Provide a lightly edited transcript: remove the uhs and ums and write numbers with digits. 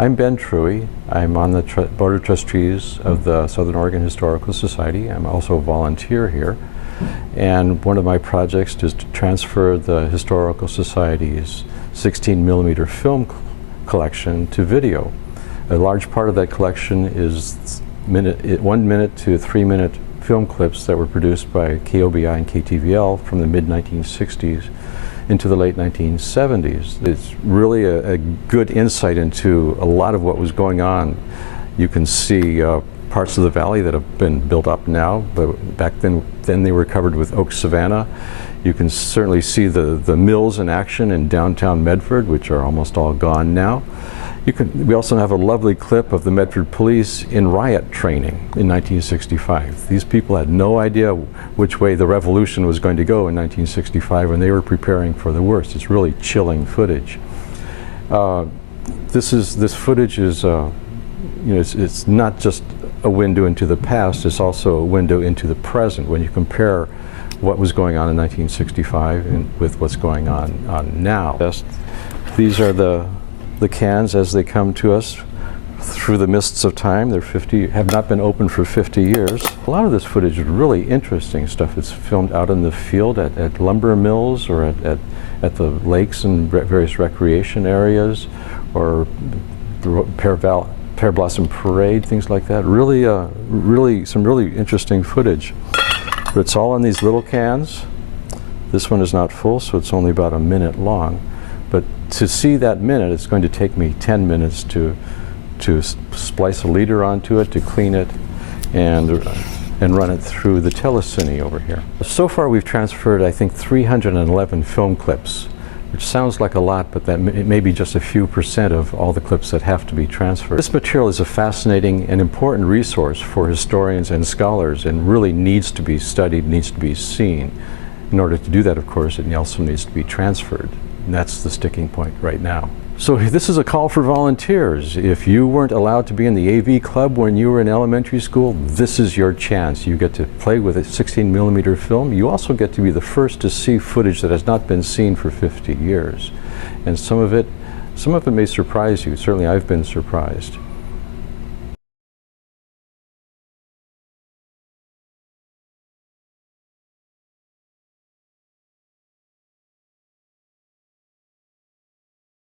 I'm Ben Truwe. I'm on the Board of Trustees of the Southern Oregon Historical Society. I'm also a volunteer here. And one of my projects is to transfer the Historical Society's 16mm film collection to video. A large part of that collection is 1 minute to 3 minute film clips that were produced by KOBI and KTVL from the mid-1960s into the late 1970s. It's really a good insight into a lot of what was going on. You can see parts of the valley that have been built up now, but back then they were covered with oak savanna. You can certainly see the mills in action in downtown Medford, which are almost all gone now. We also have a lovely clip of the Medford police in riot training in 1965. These people had no idea which way the revolution was going to go in 1965 when they were preparing for the worst. It's really chilling footage. This footage is, it's not just a window into the past, it's also a window into the present when you compare what was going on in 1965 and with what's going on now. These are the cans as they come to us through the mists of time. Have not been open for 50 years. A lot of this footage is really interesting stuff. It's filmed out in the field at lumber mills or at the lakes and various recreation areas, or Pear Blossom Parade, things like that. Really some really interesting footage. But it's all in these little cans. This one is not full, so it's only about a minute long. But to see that minute, it's going to take me 10 minutes to splice a leader onto it, to clean it, and run it through the telecine over here. So far we've transferred, I think, 311 film clips, which sounds like a lot, but that it may be just a few percent of all the clips that have to be transferred. This material is a fascinating and important resource for historians and scholars, and really needs to be studied, needs to be seen. In order to do that, of course, it also needs to be transferred. And that's the sticking point right now. So this is a call for volunteers. If you weren't allowed to be in the AV club when you were in elementary school, this is your chance. You get to play with a 16mm film. You also get to be the first to see footage that has not been seen for 50 years. And some of it may surprise you. Certainly I've been surprised.